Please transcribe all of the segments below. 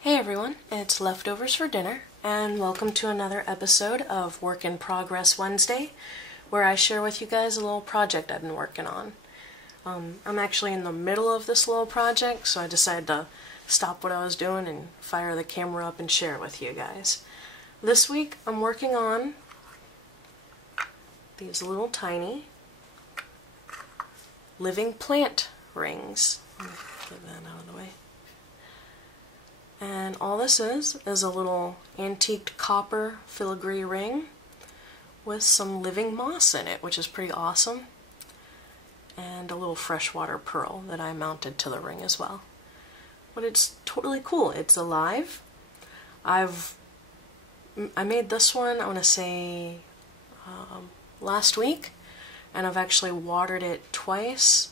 Hey everyone, it's Leftovers for Dinner, and welcome to another episode of Work in Progress Wednesday, where I share with you guys a little project I've been working on. I'm actually in the middle of this little project, so I decided to stop what I was doing and fire the camera up and share it with you guys. This week I'm working on these little tiny living plant rings. Let me get that out of the way. And all this is a little antiqued copper filigree ring with some living moss in it, which is pretty awesome. And a little freshwater pearl that I mounted to the ring as well. But it's totally cool. It's alive. I made this one, I want to say, last week, and I've actually watered it twice.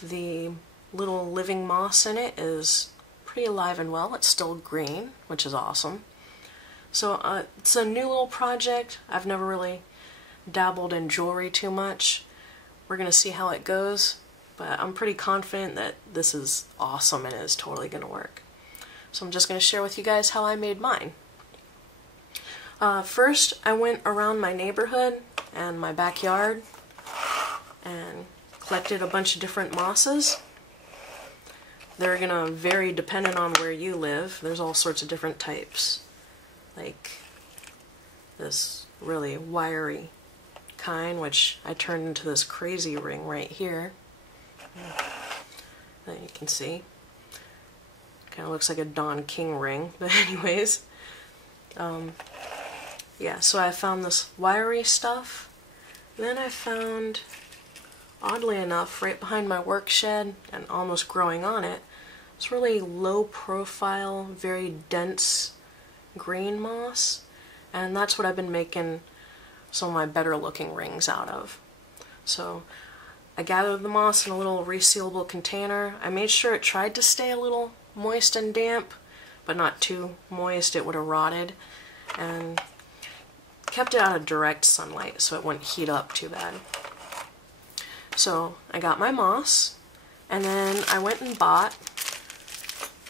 The little living moss in it is pretty alive and well. It's still green, which is awesome. So it's a new little project. I've never really dabbled in jewelry too much. We're going to see how it goes, but I'm pretty confident that this is awesome and is totally going to work. So I'm just going to share with you guys how I made mine. First, I went around my neighborhood and my backyard and collected a bunch of different mosses. They're going to vary depending on where you live. There's all sorts of different types, like this really wiry kind, which I turned into this crazy ring right here that you can see. Kind of looks like a Don King ring, but anyways. Yeah, so I found this wiry stuff. Then I found, oddly enough, right behind my work shed and almost growing on it, it's really low profile, very dense green moss, and that's what I've been making some of my better looking rings out of. So I gathered the moss in a little resealable container. I made sure it tried to stay a little moist and damp, but not too moist, it would have rotted, and kept it out of direct sunlight so it wouldn't heat up too bad. So I got my moss, and then I went and bought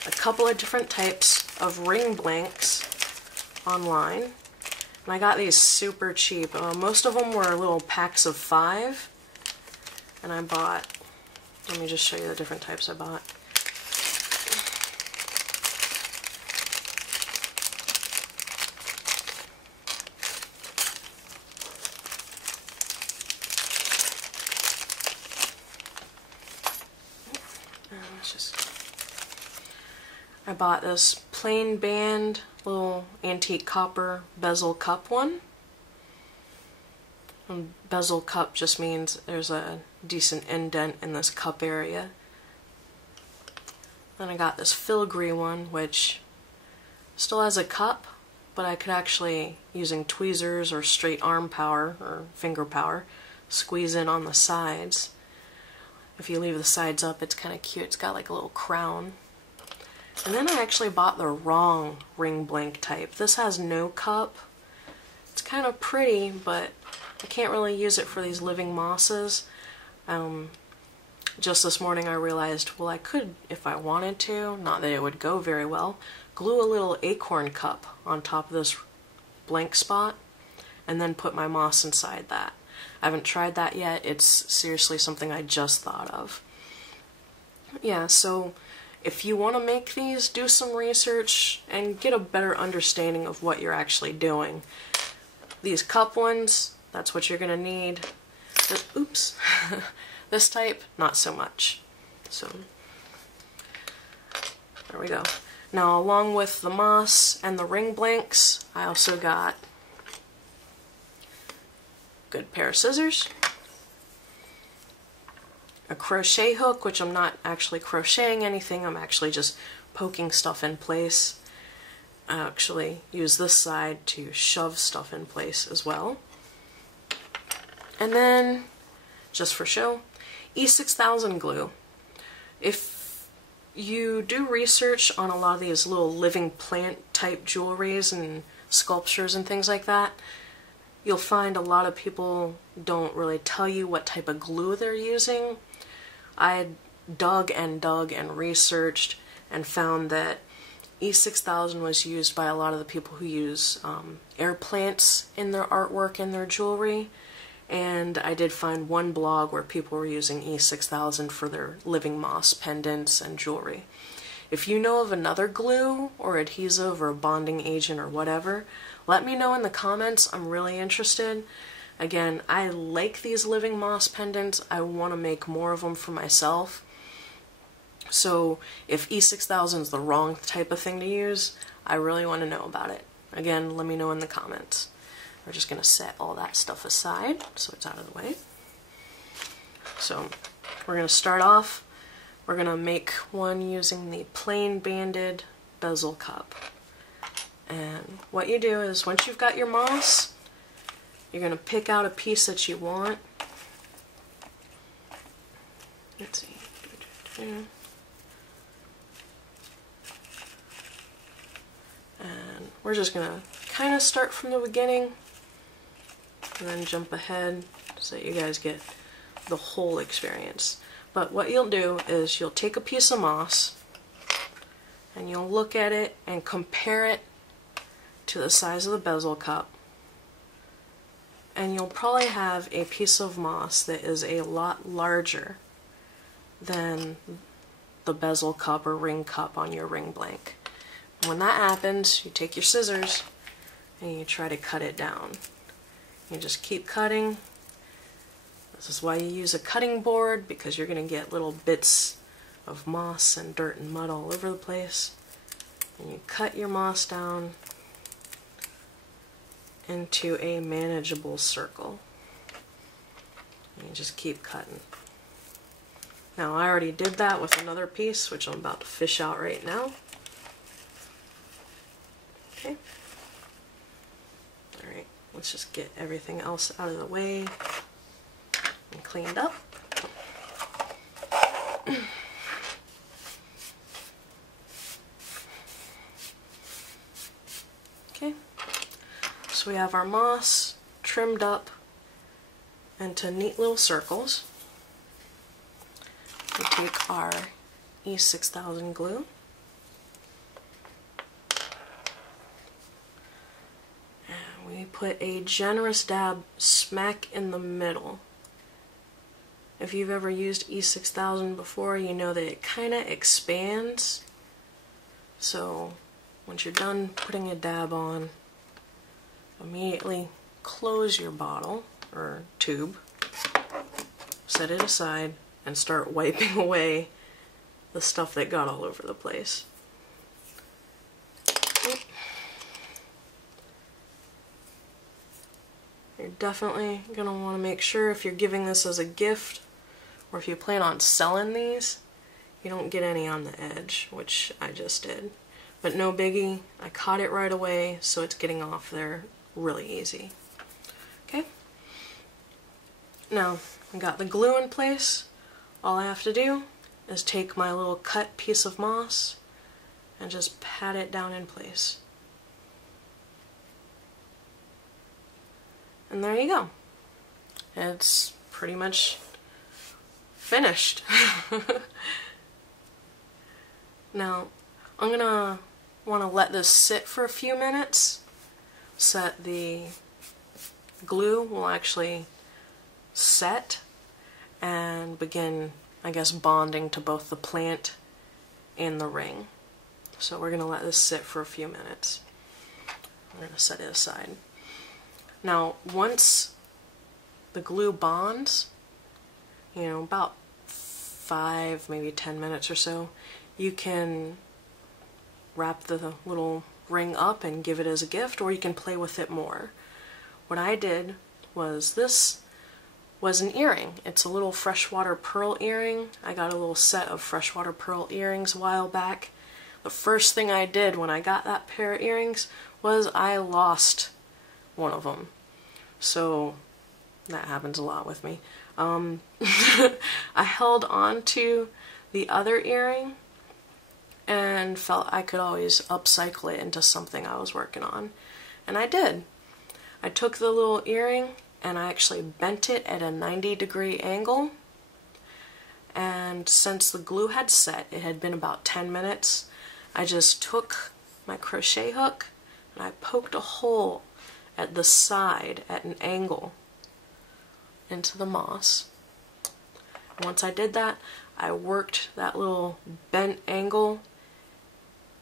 a couple of different types of ring blanks online. And I got these super cheap. Most of them were little packs of 5. And I bought, let me just show you the different types I bought. I bought this plain band little antique copper bezel cup one. And bezel cup just means there's a decent indent in this cup area. Then I got this filigree one, which still has a cup, but I could actually, using tweezers or straight arm power or finger power, squeeze in on the sides. If you leave the sides up, it's kind of cute. It's got like a little crown. And then I actually bought the wrong ring blank type. This has no cup. It's kind of pretty, but I can't really use it for these living mosses. Just this morning I realized, well, I could, if I wanted to, not that it would go very well, glue a little acorn cup on top of this blank spot and then put my moss inside that. I haven't tried that yet. It's seriously something I just thought of. Yeah, so if you want to make these, do some research and get a better understanding of what you're actually doing. These cup ones, that's what you're going to need. Oops. This type, not so much. So, there we go. Now, along with the moss and the ring blanks, I also got a good pair of scissors, a crochet hook, which I'm not actually crocheting anything, I'm actually just poking stuff in place. I actually use this side to shove stuff in place as well. And then, just for show, E6000 glue. If you do research on a lot of these little living plant type jewelries and sculptures and things like that, you'll find a lot of people don't really tell you what type of glue they're using. I dug and researched and found that E6000 was used by a lot of the people who use air plants in their artwork and their jewelry, and I did find one blog where people were using E6000 for their living moss pendants and jewelry. If you know of another glue or adhesive or bonding agent or whatever, let me know in the comments. I'm really interested. Again, I like these living moss pendants. I want to make more of them for myself. So if E6000 is the wrong type of thing to use, I really want to know about it. Again, let me know in the comments. We're just going to set all that stuff aside so it's out of the way. So we're going to start off. We're going to make one using the plain banded bezel cup. And what you do is once you've got your moss, you're going to pick out a piece that you want. Let's see. And we're just going to kind of start from the beginning and then jump ahead so that you guys get the whole experience. But what you'll do is you'll take a piece of moss and you'll look at it and compare it to the size of the bezel cup. And you'll probably have a piece of moss that is a lot larger than the bezel cup or ring cup on your ring blank. When that happens, you take your scissors and you try to cut it down. You just keep cutting. This is why you use a cutting board, because you're going to get little bits of moss and dirt and mud all over the place. And you cut your moss down into a manageable circle. And you just keep cutting. Now I already did that with another piece, which I'm about to fish out right now. Okay. Alright, let's just get everything else out of the way and cleaned up. Okay, so we have our moss trimmed up into neat little circles. We take our E6000 glue. We put a generous dab smack in the middle. If you've ever used E6000 before, you know that it kind of expands. So once you're done putting a dab on, immediately close your bottle or tube, set it aside, and start wiping away the stuff that got all over the place. You're definitely going to want to make sure if you're giving this as a gift or if you plan on selling these, you don't get any on the edge, which I just did. But no biggie, I caught it right away, so it's getting off there really easy. Okay? Now, I got the glue in place. All I have to do is take my little cut piece of moss and just pat it down in place. And there you go. It's pretty much finished. Now, I'm gonna want to let this sit for a few minutes so that the glue will actually set and begin, I guess, bonding to both the plant and the ring. So we're gonna let this sit for a few minutes. I'm gonna set it aside. Now, once the glue bonds, you know, about 5, maybe 10 minutes or so, you can wrap the little ring up and give it as a gift, or you can play with it more. What I did was, this was an earring. It's a little freshwater pearl earring. I got a little set of freshwater pearl earrings a while back. The first thing I did when I got that pair of earrings was I lost one of them. So that happens a lot with me. I held on to the other earring and felt I could always upcycle it into something I was working on. And I did. I took the little earring and I actually bent it at a 90-degree angle. And since the glue had set, it had been about 10 minutes, I just took my crochet hook and I poked a hole at the side at an angle into the moss. Once I did that, I worked that little bent angle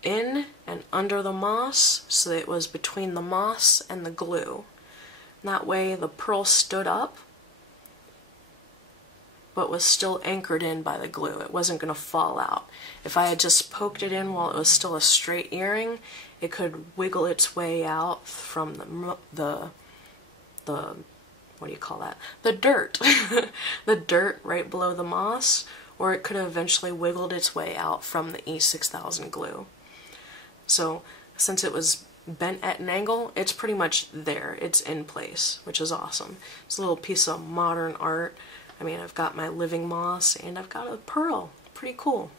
in and under the moss so that it was between the moss and the glue. And that way the pearl stood up but was still anchored in by the glue. It wasn't going to fall out. If I had just poked it in while it was still a straight earring, it could wiggle its way out from the what do you call that? The dirt. The dirt right below the moss, or it could have eventually wiggled its way out from the E6000 glue. So since it was bent at an angle, it's pretty much there. It's in place, which is awesome. It's a little piece of modern art. I mean, I've got my living moss and I've got a pearl. Pretty cool.